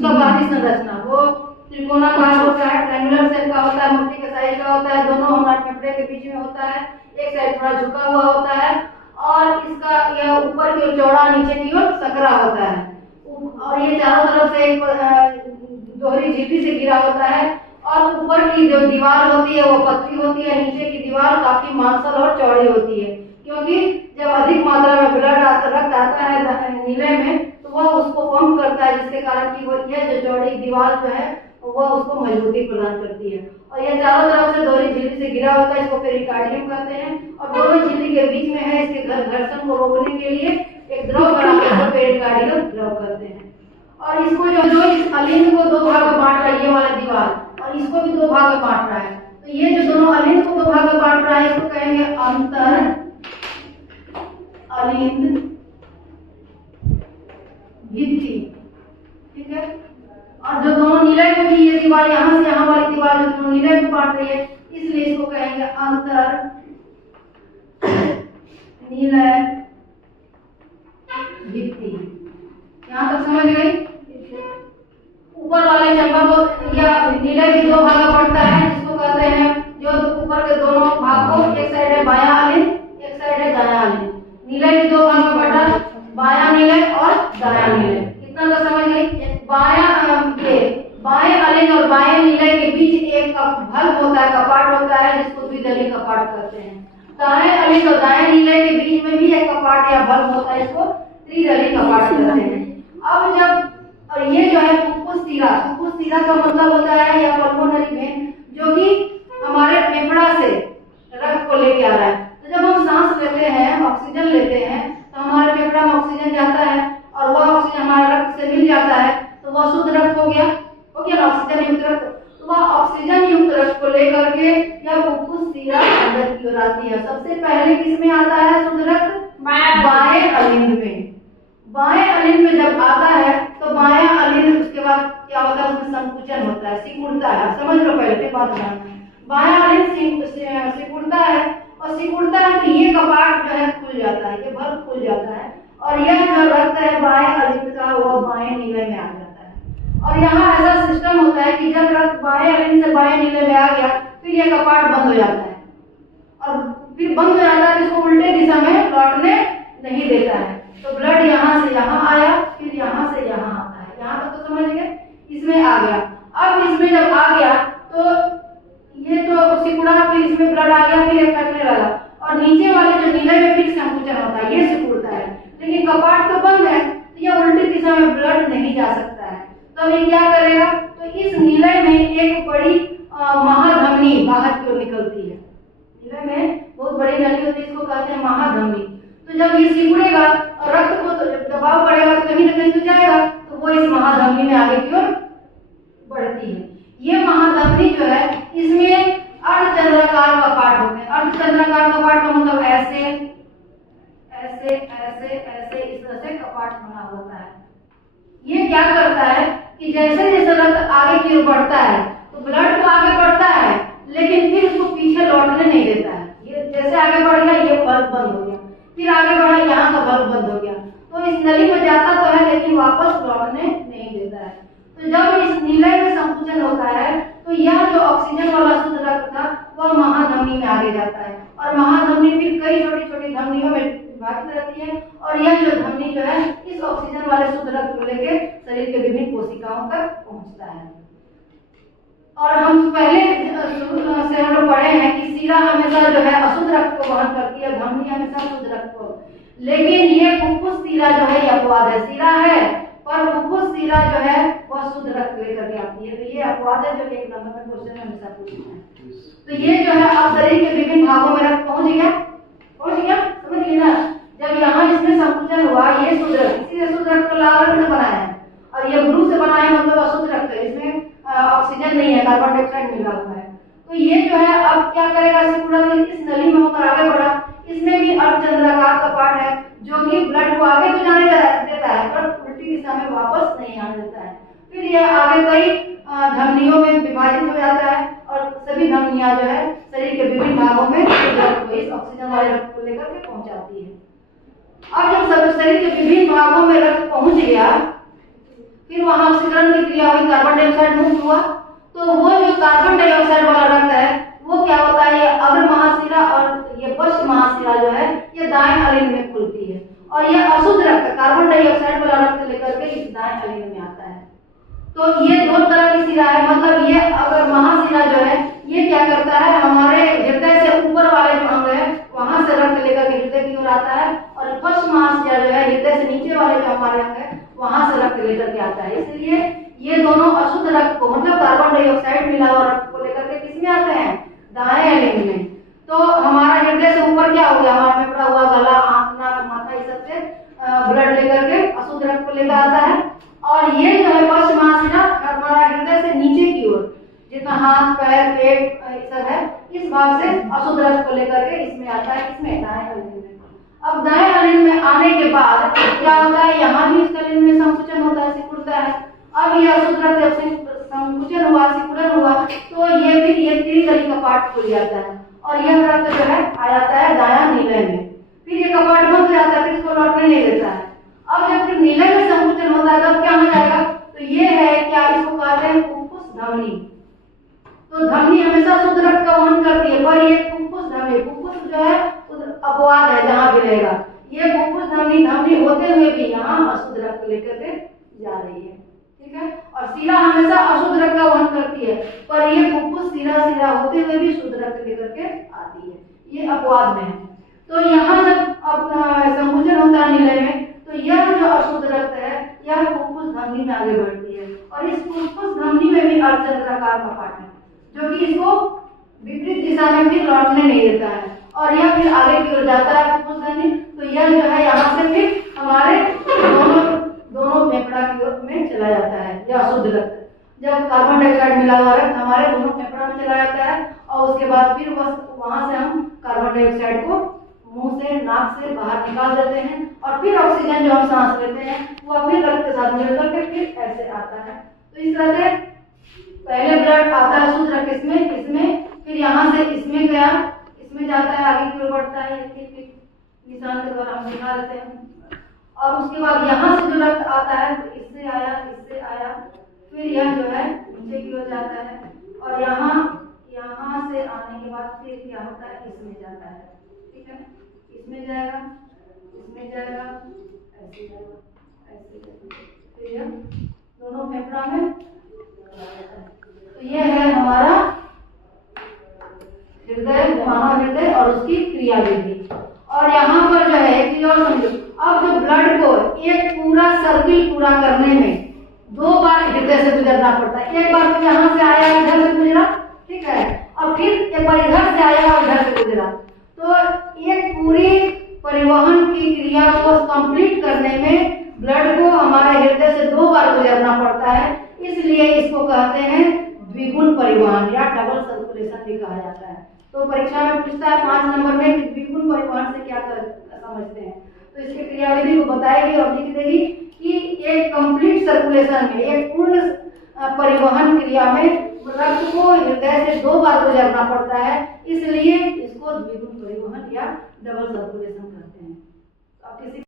उसका बाहरी संरचना वो त्रिकोणाकार होता है, ट्रायंगुलर शेप का होता है, मुट्ठी के साइज का होता है, दोनों हमारे फेफड़े के बीच में होता है, एक साइड थोड़ा झुका हुआ होता है और इसका यह ऊपर की ओर चौड़ा, नीचे की ओर सकरा होता है और ये चारों तरफ से एक दोहरी झिल्ली से घिरा होता है और ऊपर की जो दीवार होती है वो पतली होती है, नीचे की दीवार काफी मांसल और चौड़ी होती है, क्योंकि जब अधिक मात्रा में रक्त आता है नीले में तो वह उसको पंप करता है, जिसके कारण कि वो यह जो चौड़ी दीवार जो है वह उसको मजबूती प्रदान करती है और यह चारों तरफ से दोहरी झिल्ली से घिरा होता है, इसको पेरिकार्डियम कहते हैं और दोनों झिल्ली के बीच में है, इसके घर्षण को रोकने के लिए एक द्रव बनाते हैं, पेरिकार्डियम द्रव कहते हैं। और इसको जो इस अलिंद को दो भाग में बांट रहा है, ये वाला दीवार, और इसको भी दो भाग में बांट रहा है, तो ये जो दोनों अलिंद को दो भाग में बांट रहा है इसको कहेंगे अंतर अलिंद भित्ति, ठीक है। और जो दोनों निलय को भी ये दीवार यहाँ से यहाँ वाली दीवार जो दोनों निलय को बांट रही है, इसलिए इसको कहेंगे अंतर निलय भित्ति। यहाँ तक समझ गई? ऊपर वाले चंबा को या निलय भी दो भाग में पड़ता है, जिसको कहते हैं जो ऊपर के दोनों भाग को, एक साइड है बायां अलिंद, एक साइड है दायां अलिंद। निलय भी दो भाग में बटा, बायां निलय और दायां निलय। इतना तो समझ गई? बाएं अलिंद और बाएं निलय के बीच एक भल्ब होता है, कपाट होता है, जिसको द्विदलीय कपाट कहते हैं। दाएं अलिंद और दाएं निलय के बीच में भी एक कपाट या भल्ब होता है, इसको त्रिदलीय कपाट कहते हैं। अब जब और ये जो है फुफ्फुस सिरा का मतलब होता है या पल्मोनरी वेन, जो कि हमारे फेफड़ा से रक्त को लेके आ रहा है। तो जब हम सांस लेते हैं, ऑक्सीजन लेते हैं, तो हमारे फेफड़ा में ऑक्सीजन जाता है और वह ऑक्सीजन हमारे रक्त से मिल जाता है, तो वह शुद्ध रक्त हो गया ना, ऑक्सीजन युक्त रक्त। तो वह ऑक्सीजन युक्त रक्त को लेकर के यह फुफ्फुस सिरा अंदर की ओर आती है। सबसे पहले किसमें आता है शुद्ध रक्त? बाएं अलिंद में। बाएं अलिंद में जब आता है तो बाएं अलिंद, उसके बाद क्या होता है, उसमें संकुचन होता है, सिकुड़ता है। समझ लो पहले बात जानना। बायां अलिंद सिकुड़ता है और सिकुड़ता है तो ये कपाट जो है खुल जाता है, ये बल्ब खुल जाता है और यह जो रक्त है बाएं अलिंद का वो बाएं निलय में आ जाता है। और यहाँ ऐसा सिस्टम होता है कि जब रक्त बाएं अलिंद से बाएं निलय में आ गया फिर यह कपाट बंद हो जाता है और फिर बंद हो जाता है, इसको उल्टे दिशा में लौटने नहीं देता है। तो ब्लड यहाँ से यहाँ आया, फिर यहाँ से यहाँ आता है। यहाँ तक तो समझ गए? इसमें आ गया। अब इसमें जब आ गया तो ये जो सिकुड़ा, फिर इसमें ब्लड आ गया, फिर एक कटने लगा और नीचे वाले जो निलय में फिर संकुचन होता है, ये सिकुड़ता है, लेकिन कपाट तो बंद है, तो ये उल्टी दिशा में ब्लड नहीं जा सकता है। तो ये क्या करेगा? तो इस निलय में एक बड़ी महाधमनी बाहर की ओर निकलती है। निलय में बहुत बड़ी नली होती है, इसको कहते हैं महाधमनी। तो जब ये सिकुड़ेगा और रक्त को तो दबाव पड़ेगा तो कहीं ना कहीं तो जाएगा, तो वो इस महाधमनी में आगे की ओर बढ़ती है। ये महाधमनी जो है इसमें अर्धचंद्राकार कपाट होते हैं। अर्धचंद्राकार कपाट का मतलब ऐसे ऐसे ऐसे ऐसे इस तरह से कपाट बना होता है। ये क्या करता है कि जैसे जैसे रक्त आगे की ओर बढ़ता है तो ब्लड तो आगे बढ़ता है, लेकिन फिर उसको पीछे लौटने नहीं देता है। ये जैसे आगे बढ़ गया ये बल्ब बंद हो गया, फिर आगे बढ़ा यहाँ का बल्ब बंद हो गया, तो इस नली में जाता तो है लेकिन वापस लौटने नहीं देता है। तो जब इस निलय में संकुचन होता है तो यह जो ऑक्सीजन वाला शुद्ध रक्त था वह महाधमनी में आगे जाता है और महाधमनी फिर कई छोटी छोटी धमनियों में विभाजित रहती है और यह जो धमनी जो है इस ऑक्सीजन वाले शुद्ध रक्त को लेकर शरीर के विभिन्न कोशिकाओं तक पहुंचता है। और हम पहले से हम लोग पढ़े हैं कि सिरा हमेशा जो है अशुद्ध रक्त को वहन करती है, धमनी हमेशा शुद्ध रक्त को। लेकिन ये फुफ्फुस सिरा जो है ये अपवाद है। सिरा है पर फुफ्फुस सिरा जो है वह शुद्ध रक्त लेकर के आती है। तो ये अपवाद है जो कि एक नंबर में क्वेश्चन में हमेशा पूछते हैं। तो ये जो है अब शरीर के विभिन्न भागों में रक्त पहुंच गया, समझ गए ना? जब यहाँ इसमें संकुचन हुआ, ये शुद्ध रक्त, इसीलिए शुद्ध रक्त को लाल रंग से बनाया है और ये ब्लू से बनाया मतलब अशुद्ध रक्त है, इसमें ऑक्सीजन नहीं है, कार्बन डाइऑक्साइड मिला हुआ है। तो ये जो है अब क्या करेगा, सिकुड़ा इस नली में होकर आगे बढ़ा। इसमें भी अर्धचंद्राकार कपाट है जो कि ब्लड को आगे तो जाने देता है पर उल्टी दिशा में वापस नहीं आने देता है। फिर यह आगे कई धमनियों में विभाजित हो जाता है और सभी धमनियां जो है शरीर के विभिन्न भागों में इस ऑक्सीजन वाले रक्त को लेकर के पहुंचाती है। अब जब शरीर के विभिन्न भागों में रक्त पहुंच गया फिर वहां ऑक्सीकरण की क्रिया हुई, कार्बन डाइऑक्साइड मुक्त हुआ, तो वो जो कार्बन डाइऑक्साइड वाला रक्त है वो क्या होता है, ये अग्र महाशिरा और ये पश्च महाशिरा जो है ये दाएं अलिंद में खुलती है, और ये अशुद्ध रक्त कार्बन डाइऑक्साइड वाला रक्त लेकर के इस दाएं अलिंद में आता है। तो ये दो तरह की शिरा है, मतलब ये अगर महाशिरा जो है ये क्या करता है, हमारे हृदय से ऊपर वाले जो अंग है वहां से रक्त लेकर के हृदय की ओर आता है, और पश्च महाशिरा जो है हृदय से नीचे वाले जो हमारे अंग है वहां से रक्त लेकर के आता है। इसलिए ये दोनों अशुद्ध रक्त को, मतलब कार्बन डाइऑक्साइड मिला हुआ रक्त को लेकर के किसमें आते हैं, दाएं अलिंद में। तो हमारा हृदय से ऊपर क्या हो गया, हमारा फेफड़ा हुआ, गला, आंख, नाक, माथा, ये सबसे ब्लड लेकर के अशुद्ध रक्त को लेकर आता है, और ये जो है पश्च महाशिरा हमारा हृदय से नीचे की ओर जितना हाथ, पैर, पेट सब है इस भाग से अशुद्ध रक्त को लेकर के इसमें आता है, इसमें दाएं अलिंद में। अब दाएं अलिंद में आने के बाद क्या होता है, यहाँ भी इस अलिंद में संकुचन होता है, सिकुड़ता है। अब ये अशुद्ध रक्त संकुचन हुआ, सिकुड़न हुआ, तो ये फिर ये त्रिदली कपाट खुल जाता है, और यह रक्त जो है आ जाता है दायां नीलय में। फिर ये कपाट बंद हो जाता है, फिर इसको लौटने नहीं देता है। अब जब फिर नीलय में संकुचन होता है तब क्या हो जाएगा, तो ये है क्या, इसको कहते हैं फुफ्फुस धमनी। तो धमनी हमेशा शुद्ध रक्त का वहन करती है, पर ये फुफ्फुस धमनी, फुफ्फुस जो है अपवाद है जहाँ भी रहेगा, ये फुफ्फुस धमनी होते हुए भी यहाँ अशुद्ध रक्त लेकर के जा रही है, ठीक है। और शिरा हमेशा अशुद्ध रक्त का वहन करती है, पर ये फुफ्फुस शिरा होते हुए भी शुद्ध रक्त लेकर के आती है, ये अपवाद में है। तो यहाँ जब संकुचन होता है नीलय में, तो यह जो अशुद्ध रक्त है यह फुफ्फुस धमनी में आगे बढ़ती है, और इस फुफ्फुस धमनी में भी अर्धचंद्राकार कपाट है जो कि इसको विपरीत दिशा में भी लौटने नहीं देता है, और यह फिर आगे की ओर जाता है फुफ्फुस धमनी। तो यह जो है यहाँ से फिर हमारे दोनों फेफड़ा की ओर में चला जाता है, यह अशुद्ध रक्त जब कार्बन डाइऑक्साइड मिला हुआ रक्त हमारे दोनों फेफड़ा में चला जाता है, और उसके बाद फिर वहां से हम कार्बन डाइऑक्साइड को मुंह से, नाक से बाहर निकाल देते हैं, और फिर ऑक्सीजन जो हम सांस लेते हैं वो फिर रक्त के साथ मिलकर के फिर ऐसे आता है। तो इस तरह से पहले ब्लड आता है शुद्ध रक्त इसमें, फिर यहाँ से इसमें गया, इसमें जाता है, आगे की ओर बढ़ता है, निशान के द्वारा हम दिखा देते हैं, और उसके बाद यहाँ से जो रक्त आता है तो इससे आया, फिर यह जो है नीचे की ओर जाता है, और यहाँ से आने के बाद फिर क्या होता है, इसमें जाता है, ठीक है, इसमें जाएगा, ऐसे जाएगा, फिर यह दोनों फेफड़ा में। तो यह है हमारा हृदय, मानव हृदय और उसकी क्रियाविधि। और यहाँ पर जो है एक चीज और समझो, अब जो ब्लड को एक पूरा सर्किल पूरा करने में 2 बार हृदय से गुजरना पड़ता है। एक बार तो यहाँ से आया, इधर से गुजरा, ठीक है, और फिर एक बार इधर से आया और इधर से गुजरा। तो एक पूरी परिवहन की क्रिया को कंप्लीट करने में ब्लड को हमारे हृदय से 2 बार गुजरना पड़ता है, इसलिए इसको कहते हैं द्विगुण परिवहन या डबल सर्कुलेशन भी कहा जाता है। तो परीक्षा में पूछता है 5 नंबर में कि द्विगुण परिवहन से क्या समझते हैं, तो इसके क्रियाविधि को बताएगी और लिख देगी कि एक कंप्लीट सर्कुलेशन में, एक पूर्ण परिवहन क्रिया में रक्त को हृदय से 2 बार गुजरना पड़ता है, इसलिए इसको द्विगुण परिवहन या डबल सर्कुलेशन कहते हैं। अब किसी